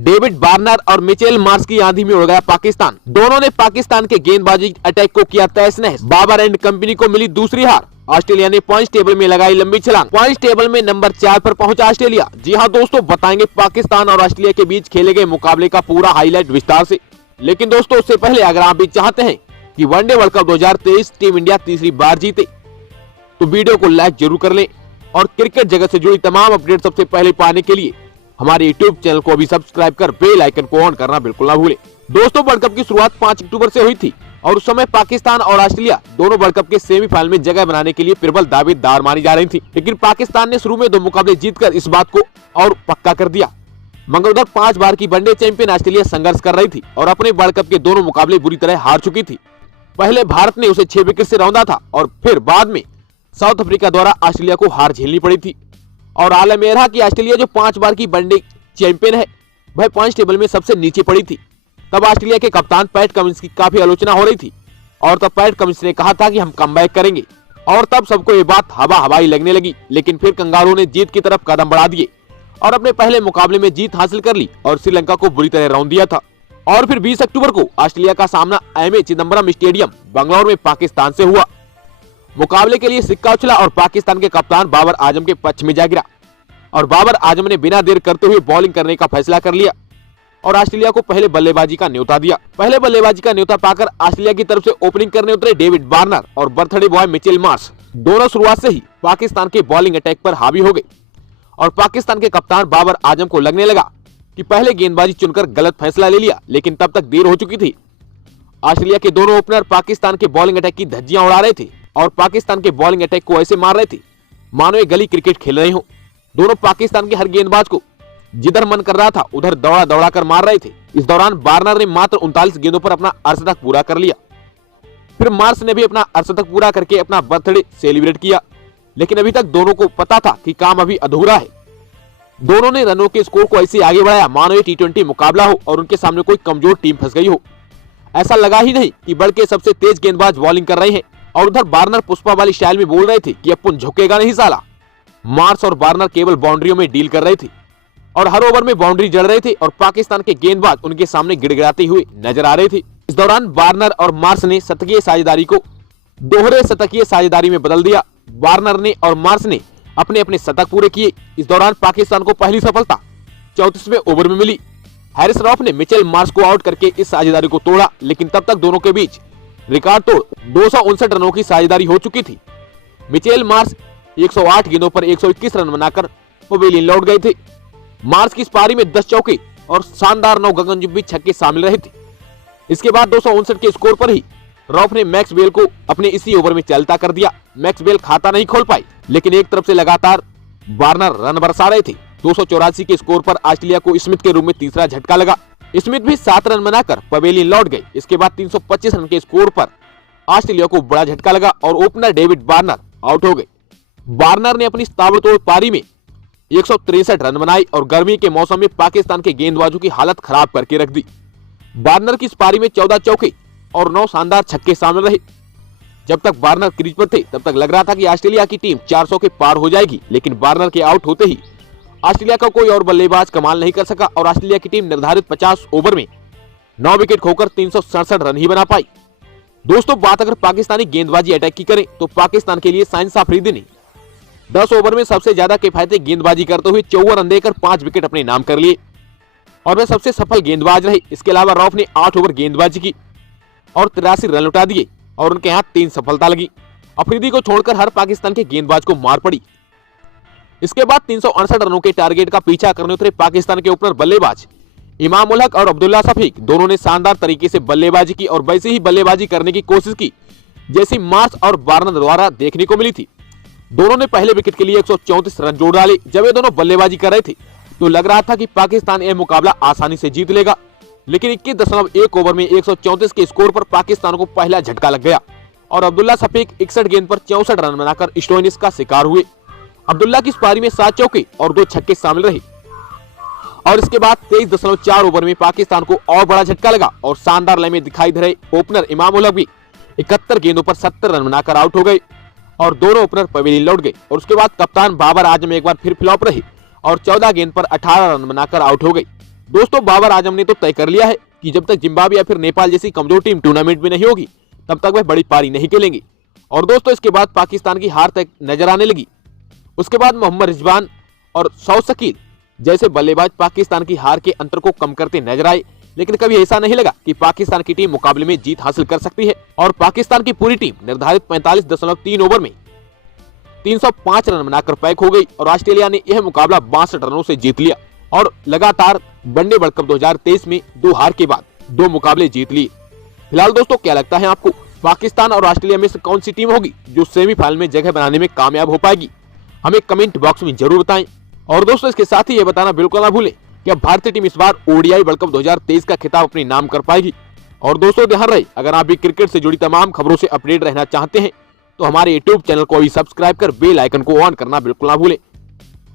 David Warner और Mitchell Marsh की आंधी में उड़ गया पाकिस्तान। दोनों ने पाकिस्तान के गेंदबाजी अटैक को किया तहस-नहस। बाबर एंड कंपनी को मिली दूसरी हार। ऑस्ट्रेलिया ने पॉइंट्स टेबल में लगाई लंबी छलांग। पॉइंट्स टेबल में नंबर 4 पर पहुंचा ऑस्ट्रेलिया। जी हां दोस्तों, बताएंगे पाकिस्तान और ऑस्ट्रेलिया के बीच खेले गए मुकाबले का पूरा हाईलाइट विस्तार से। लेकिन दोस्तों, उससे पहले अगर आप भी चाहते हैं कि one day world cup 2023 team India तीसरी बार जीते, तो वीडियो को लाइक जरूर कर लें और क्रिकेट जगत से जुड़ी तमाम अपडेट सबसे पहले पाने के लिए हमारे यूट्यूब चैनल को भी सब्सक्राइब कर बेल आइकन को ऑन करना बिल्कुल ना भूलें। दोस्तों, वर्ल्ड कप की शुरुआत 5 अक्टूबर से हुई थी और उस समय पाकिस्तान और ऑस्ट्रेलिया दोनों वर्ल्ड कप के सेमीफाइनल में जगह बनाने के लिए प्रबल दावेदार मानी जा रही थी। लेकिन पाकिस्तान ने शुरू में 2 मुकाबले जीतकर इस बात को और पक्का कर दिया। मगर उधर 5 बार की वनडे चैंपियन ऑस्ट्रेलिया संघर्ष कर रही थी और अपने वर्ल्ड कप के दोनों मुकाबले बुरी तरह हार चुकी थी। पहले भारत ने उसे 6 विकेट से रौंदा था और फिर बाद में साउथ अफ्रीका द्वारा ऑस्ट्रेलिया को हार झेलनी पड़ी थी। और आलम यह रहा कि ऑस्ट्रेलिया जो 5 बार की वनडे चैंपियन है, वह पॉइंट्स टेबल में सबसे नीचे पड़ी थी। तब ऑस्ट्रेलिया के कप्तान पैट कमिंस की काफी आलोचना हो रही थी और तब पैट कमिंस ने कहा था कि हम कमबैक करेंगे और तब सबको ये बात हवाई लगने लगी। लेकिन फिर कंगारू ने जीत की तरफ कदम बढ़ा दिए और अपने पहले मुकाबले में जीत हासिल कर ली और श्रीलंका को बुरी तरह रौंद दिया था। और फिर 20 अक्टूबर को ऑस्ट्रेलिया का सामना एमए चिदंबरम स्टेडियम बंगलौर में पाकिस्तान से हुआ। मुकाबले के लिए सिक्का उछला और पाकिस्तान के कप्तान बाबर आजम के पक्ष में जा गिरा और बाबर आजम ने बिना देर करते हुए बॉलिंग करने का फैसला कर लिया और ऑस्ट्रेलिया को पहले बल्लेबाजी का न्योता दिया। पहले बल्लेबाजी का न्योता पाकर ऑस्ट्रेलिया की तरफ से ओपनिंग करने उतरे डेविड वार्नर और बर्थडे बॉय मिचेल मार्श। दोनों शुरुआत से ही पाकिस्तान के बॉलिंग अटैक पर हावी हो गए और पाकिस्तान के कप्तान बाबर आजम को लगने लगा कि पहले गेंदबाजी चुनकर गलत फैसला ले लिया। लेकिन तब तक देर हो चुकी थी। ऑस्ट्रेलिया के दोनों ओपनर पाकिस्तान के बॉलिंग अटैक की धज्जियां उड़ा रहे थे और पाकिस्तान के बॉलिंग अटैक को ऐसे मार रहे थे मानो ये गली क्रिकेट खेल रहे हो। दोनों पाकिस्तान के हर गेंदबाज को जिधर मन कर रहा था उधर दौड़ा कर मार रहे थे। इस दौरान वार्नर ने मात्र 39 गेंदों पर अपना अर्धशतक पूरा कर लिया। फिर मार्श ने भी अपना अर्धशतक पूरा करके अपना बर्थडे सेलिब्रेट किया। लेकिन अभी तक दोनों को पता था कि काम अभी अधूरा है। दोनों ने रनों के स्कोर को ऐसे आगे बढ़ाया मानो ये T20 मुकाबला हो और उनके सामने कोई कमजोर टीम फंस गई हो। ऐसा लगा ही नहीं कि बल्कि के सबसे तेज गेंदबाज बॉलिंग कर रहे हैं और उधर वार्नर पुष्पा वाली स्टाइल में बोल रहे थे कि अपन झुकेगा नहीं साला। मार्श और वार्नर केवल बाउंड्रियों में डील कर रहे थे और हर ओवर में बाउंड्री जड़ रहे थे और पाकिस्तान के गेंदबाज उनके सामने गिड़गिड़ाते हुए नजर आ रहे थे। इस दौरान वार्नर और मार्श ने शतकीय साझेदारी को दोहरे शतकीय साझेदारी में बदल दिया। वार्नर ने और मार्श ने अपने अपने शतक पूरे किए। इस दौरान पाकिस्तान को पहली सफलता 34वें ओवर में मिली। हैरिस रॉफ ने मिचेल मार्श को आउट करके इस साझेदारी को तोड़ा। लेकिन तब तक दोनों के बीच रिकॉर्ड तोड़ 259 रनों की साझेदारी हो चुकी थी। मिचेल मार्श 108 गेंदों पर 121 रन बनाकर पवेलियन लौट गए थे। मार्श की इस पारी में 10 चौके और शानदार 9 गगनचुंबी छक्के शामिल रहे थे। इसके बाद 259 के स्कोर पर ही रॉफ ने मैक्सवेल को अपने इसी ओवर में चलता कर दिया। मैक्सवेल खाता नहीं खोल पाई, लेकिन एक तरफ से लगातार वार्नर रन बरसा रहे थे। 284 के स्कोर पर ऑस्ट्रेलिया को स्मिथ के रूप में तीसरा झटका लगा। स्मिथ भी 7 रन बनाकर पवेलियन लौट गए। इसके बाद 325 रन के स्कोर पर ऑस्ट्रेलिया को बड़ा झटका लगा और ओपनर डेविड वार्नर आउट हो गए। वार्नर ने अपनी ताबड़तोड़ पारी में 163 रन बनाए और गर्मी के मौसम में पाकिस्तान के गेंदबाजों की हालत खराब करके रख दी। वार्नर की इस पारी में 14 चौके और 9 शानदार छक्के शामिल रहे। जब तक वार्नर क्रीज पर थे तब तक लग रहा था कि ऑस्ट्रेलिया की टीम 400 के पार हो जाएगी। लेकिन वार्नर के आउट होते ही ऑस्ट्रेलिया का कोई और बल्लेबाज कमाल नहीं कर सका और ऑस्ट्रेलिया की टीम निर्धारित 50 ओवर में 9 विकेट खोकर 367 रन ही बना पाई। दोस्तों, बात अगर पाकिस्तानी गेंदबाजी अटैक की करें तो पाकिस्तान के लिए साइंस अफरीदी ने 10 ओवर में सबसे ज्यादा किफायती गेंदबाजी करते हुए 54 रन देकर 5 विकेट अपने नाम कर लिए और वे सबसे सफल गेंदबाज रहे। इसके अलावा रॉफ ने 8 ओवर गेंदबाजी की और 83 रन लौटा दिए और उनके हाथ 3 सफलता लगी। अफरीदी को छोड़कर हर पाकिस्तान के गेंदबाज को मार पड़ी। इसके बाद 368 रनों के टारगेट का पीछा करने उतरे पाकिस्तान के ओपनर बल्लेबाज इमाम उल हक और अब्दुल्ला शफीक। दोनों ने शानदार तरीके से बल्लेबाजी की और वैसे ही बल्लेबाजी करने की कोशिश की जैसी मार्श और वार्नर द्वारा देखने को मिली थी। दोनों ने पहले विकेट के लिए 134 रन जोड़ डाले। जब ये दोनों बल्लेबाजी कर रहे थे तो लग रहा था कि पाकिस्तान यह मुकाबला आसानी से जीत लेगा। लेकिन 21.1 ओवर में 134 के स्कोर पर पाकिस्तान को पहला झटका लग गया और अब्दुल्ला शफीक 61 गेंद पर 64 रन बनाकर स्टोइनिस का शिकार हुए। अब्दुल्ला की इस पारी में 7 चौके और 2 छक्के शामिल रहे और इसके बाद 23.4 ओवर में पाकिस्तान को और बड़ा झटका लगा और शानदार लय में दिखाई दे रहे ओपनर इमाम उल हक भी 71 गेंदों पर 70 रन बनाकर आउट हो गए और दोनों ओपनर पवेलियन लौट गए। और उसके बाद कप्तान बाबर आजम एक बार फिर फ्लॉप रहे और 14 गेंद पर 18 रन बनाकर आउट हो गए। दोस्तों बाबर आजम ने तो तय कर लिया है कि जब तक जिम्बाब्वे या फिर नेपाल जैसी कमजोर टीम टूर्नामेंट में नहीं होगी तब तक वह बड़ी पारी नहीं खेलेंगी। और दोस्तों इसके बाद पाकिस्तान की हार तक नजर आने लगी। उसके बाद मोहम्मद रिजवान और सौद शकील जैसे बल्लेबाज पाकिस्तान की हार के अंतर को कम करते नजर आए, लेकिन कभी ऐसा नहीं लगा कि पाकिस्तान की टीम मुकाबले में जीत हासिल कर सकती है। और पाकिस्तान की पूरी टीम निर्धारित 45.3 ओवर में 305 रन बनाकर पैक हो गई और ऑस्ट्रेलिया ने यह मुकाबला 62 रनों से जीत लिया और लगातार वनडे वर्ल्ड कप 2023 में 2 हार के बाद 2 मुकाबले जीत लिए। फिलहाल दोस्तों क्या लगता है आपको, पाकिस्तान और ऑस्ट्रेलिया में से कौन सी टीम होगी जो सेमीफाइनल में जगह बनाने में कामयाब हो पाएगी? हमें कमेंट बॉक्स में जरूर बताएं। और दोस्तों इसके साथ ही ये बताना बिल्कुल ना भूलें कि अब भारतीय टीम इस बार ओडीआई वर्ल्ड कप 2023 का खिताब अपने नाम कर पाएगी। और दोस्तों ध्यान रहे, अगर आप भी क्रिकेट से जुड़ी तमाम खबरों से अपडेट रहना चाहते हैं तो हमारे यूट्यूब चैनल को भी सब्सक्राइब कर बेल आइकन को ऑन करना बिल्कुल ना भूलें।